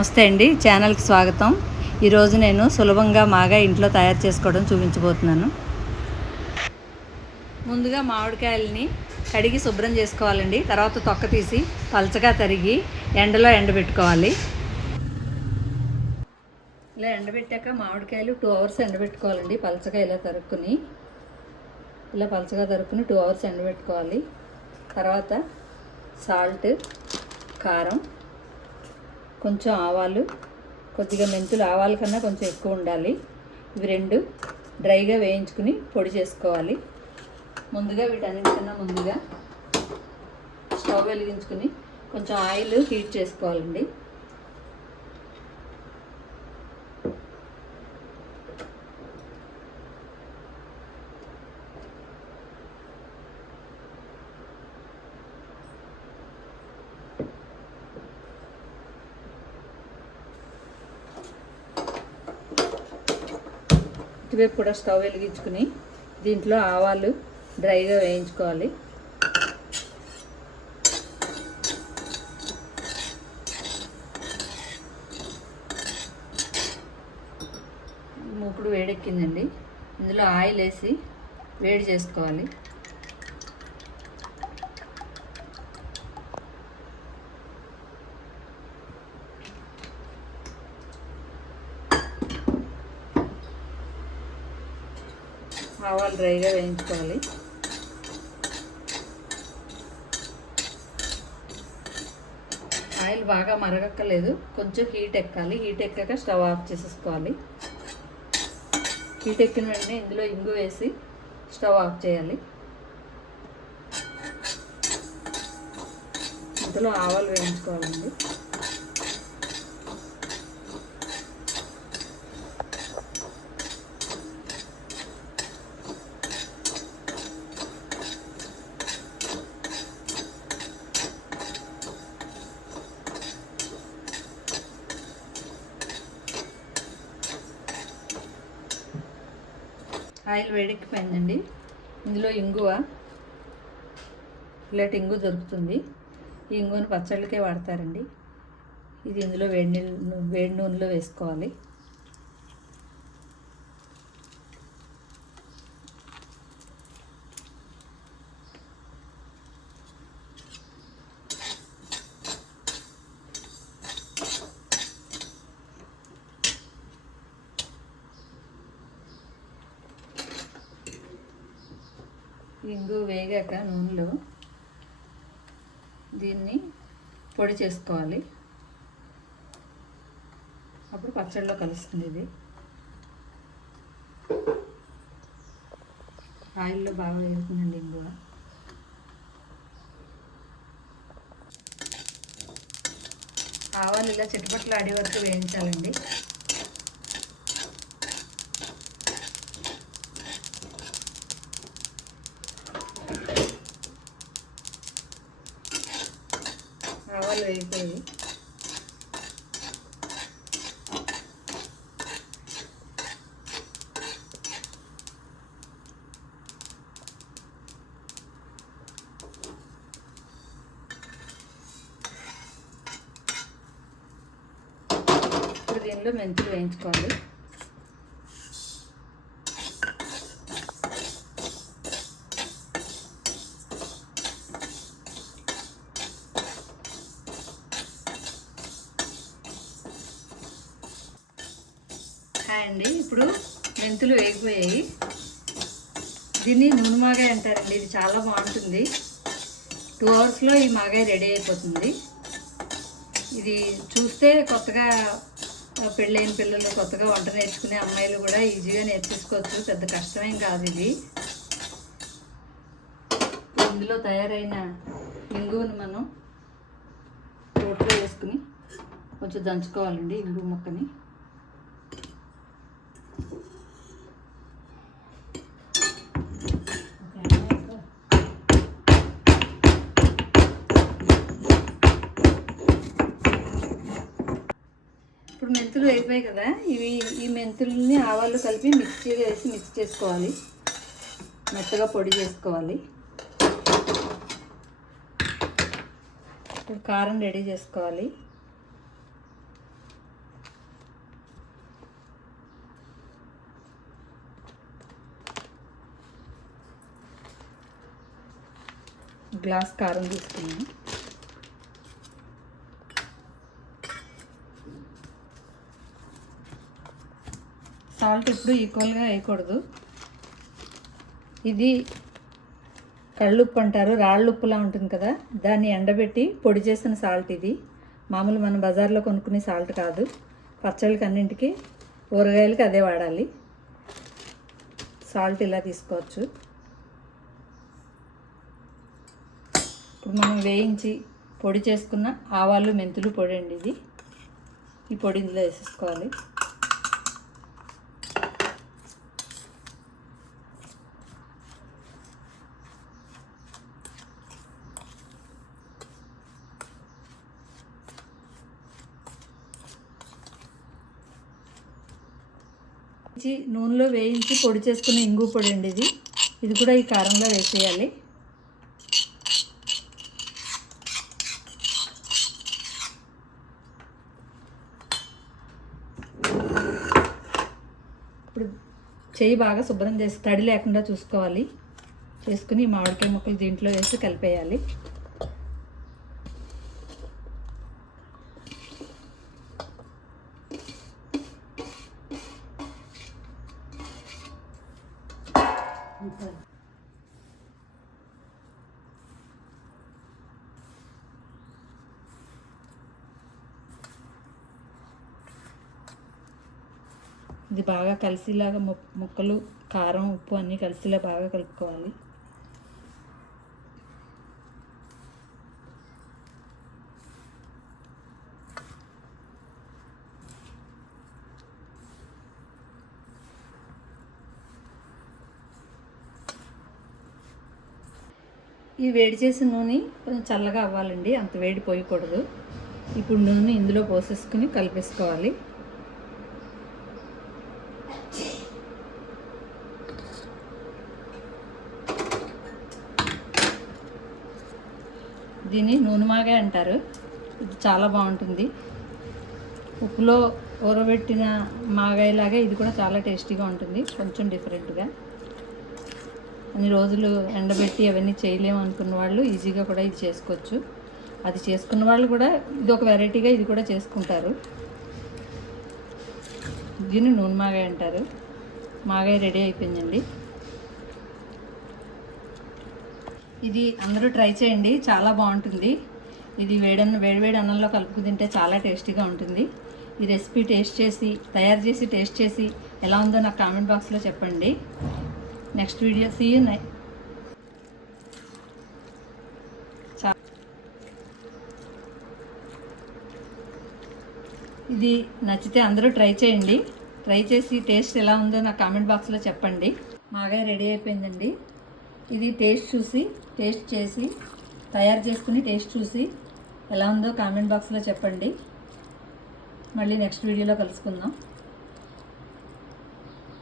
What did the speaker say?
నమస్తే అండి, ఛానల్కి స్వాగతం. ఈరోజు నేను సులభంగా మాగా ఇంట్లో తయారు చేసుకోవడం చూపించబోతున్నాను. ముందుగా మామిడికాయలని కడిగి శుభ్రం చేసుకోవాలండి. తర్వాత తొక్క తీసి పలచగా తరిగి ఎండలో ఎండబెట్టుకోవాలి. ఇలా ఎండబెట్టాక మామిడికాయలు 2 hours ఎండబెట్టుకోవాలండి. పలచగా ఇలా తరుక్కుని 2 hours ఎండబెట్టుకోవాలి. తర్వాత సాల్ట్, కారం, కొంచెం ఆవాలు, కొద్దిగా మెంతులు. ఆవాల కన్నా కొంచెం ఎక్కువ ఉండాలి. ఇవి 2 డ్రైగా వేయించుకుని పొడి చేసుకోవాలి. ముందుగా వీటన్నిటికన్నా ముందుగా స్టవ్ వెలిగించుకుని కొంచెం ఆయిల్ హీట్ చేసుకోవాలండి. ఇటువైపు కూడా స్టవ్ వెలిగించుకుని దీంట్లో ఆవాలు డ్రైగా వేయించుకోవాలి. మూకుడు వేడెక్కిందండి. ఇందులో ఆయిల్ వేసి వేడి చేసుకోవాలి. ఆవాలు డ్రైగా వేయించుకోవాలి. ఆయిల్ బాగా మరగక్కలేదు, కొంచెం హీట్ ఎక్కాలి. హీట్ ఎక్కాక స్టవ్ ఆఫ్ చేసేసుకోవాలి. హీట్ ఎక్కిన వెంటనే ఇందులో ఇంగు వేసి స్టవ్ ఆఫ్ చేయాలి. ఇందులో ఆవాలు వేయించుకోవాలండి. ఆయిల్ వేడెక్కిపోయిందండి. ఇందులో ఇంగువ, ఇలాంటి ఇంగు దొరుకుతుంది. ఈ ఇంగువను పచ్చళ్ళకే వాడతారండి. ఇది ఇందులో వేడి నూనెలో వేసుకోవాలి. ఇంగు వేగాక నూనెలో దీన్ని పొడి చేసుకోవాలి. అప్పుడు పచ్చడిలో కలుస్తుంది. ఇది ఆయిల్లో బాగా వేగుతుందండి. ఇంగువ ఆవాలు ఇలా చిటపట్లు ఆడే వరకు వేయించాలండి. ఆవాలు వేగిపోయి ఇప్పుడు దీనిలో మెంతులు వేయించుకోవాలి. అండి ఇప్పుడు మెంతులు వేగిపోయాయి. దీన్ని నూనె మాగాయ అంటారండి. ఇది చాలా బాగుంటుంది. 2 hours ఈ మాగాయ రెడీ అయిపోతుంది. ఇది చూస్తే కొత్తగా పెళ్ళైన పిల్లలు, కొత్తగా వంట నేర్చుకునే అమ్మాయిలు కూడా ఈజీగా నేర్చేసుకోవచ్చు. పెద్ద కష్టమేం కాదు ఇది. ఇందులో తయారైన ఇంగువను మనం రోట్లో వేసుకుని కొంచెం దంచుకోవాలండి. ఇంగువ ముక్కని ఇప్పుడు మెంతులు వేగిపోయాయి కదా, ఈ మెంతుల్ని ఆవాలు కలిపి మిక్సీలో వేసి మిక్స్ చేసుకోవాలి. మెత్తగా పొడి చేసుకోవాలి. ఇప్పుడు కారం రెడీ చేసుకోవాలి. గ్లాస్ కారం తీసుకున్నాను. సాల్ట్ ఇప్పుడు ఈక్వల్గా వేయకూడదు. ఇది కళ్ళుప్పు అంటారు, రాళ్ళుప్పులా ఉంటుంది కదా, దాన్ని ఎండబెట్టి పొడి చేసిన సాల్ట్ ఇది. మామూలు మనం బజార్లో కొనుక్కునే సాల్ట్ కాదు. పచ్చళ్ళకి అన్నింటికి ఊరగాయలకి అదే వాడాలి. సాల్ట్ ఇలా తీసుకోవచ్చు. ఇప్పుడు మనం వేయించి పొడి చేసుకున్న ఆవాలు మెంతులు పొడి అండి ఇది. ఈ పొడి ఇందులో వేసేసుకోవాలి. నూనెలో వేయించి పొడి చేసుకున్న ఇంగు పొడి అండి ఇది. ఇది కూడా ఈ కారంలో వేసేయాలి. ఇప్పుడు చెయ్యి బాగా శుభ్రం చేసి తడి లేకుండా చూసుకోవాలి. చేసుకుని మామిడికాయ ముక్కలు దీంట్లో వేసి కలిపేయాలి. ఇది బాగా కలిసిలాగా ముక్కలు కారం ఉప్పు అన్నీ కలిసిలా బాగా కలుపుకోవాలి. ఈ వేడి చేసిన నూనె కొంచెం చల్లగా అవ్వాలండి, అంత వేడి పోయకూడదు. ఇప్పుడు నూనె ఇందులో పోసేసుకుని కలిపేసుకోవాలి. దీన్ని నూనె మాగాయ అంటారు. ఇది చాలా బాగుంటుంది. ఉప్పులో ఊరబెట్టిన మాగాయలాగా ఇది కూడా చాలా టేస్టీగా ఉంటుంది, కొంచెం డిఫరెంట్గా. అన్ని రోజులు ఎండబెట్టి అవన్నీ చేయలేము అనుకున్న వాళ్ళు ఈజీగా కూడా ఇది చేసుకోవచ్చు. అది చేసుకున్న వాళ్ళు కూడా ఇది ఒక వెరైటీగా ఇది కూడా చేసుకుంటారు. దీన్ని నూనె మాగాయ అంటారు. మాగాయ రెడీ అయిపోయిందండి. ఇది అందరూ ట్రై చేయండి, చాలా బాగుంటుంది. ఇది వేడివేడి అన్నంలో కలుపుకు తింటే చాలా టేస్టీగా ఉంటుంది. ఈ రెసిపీ తయారు చేసి టేస్ట్ చేసి ఎలా ఉందో నాకు కామెంట్ బాక్స్లో చెప్పండి. Next video see you. ఇది నచ్చితే అందరూ ట్రై చేయండి. ట్రై చేసి టేస్ట్ ఎలా ఉందో నాకు కామెంట్ బాక్స్లో చెప్పండి. మాగాయ రెడీ అయిపోయిందండి. ఇది టేస్ట్ చేసి తయారు చేసుకుని టేస్ట్ చూసి ఎలా ఉందో కామెంట్ బాక్స్లో చెప్పండి. మళ్ళీ నెక్స్ట్ వీడియోలో కలుసుకుందాం.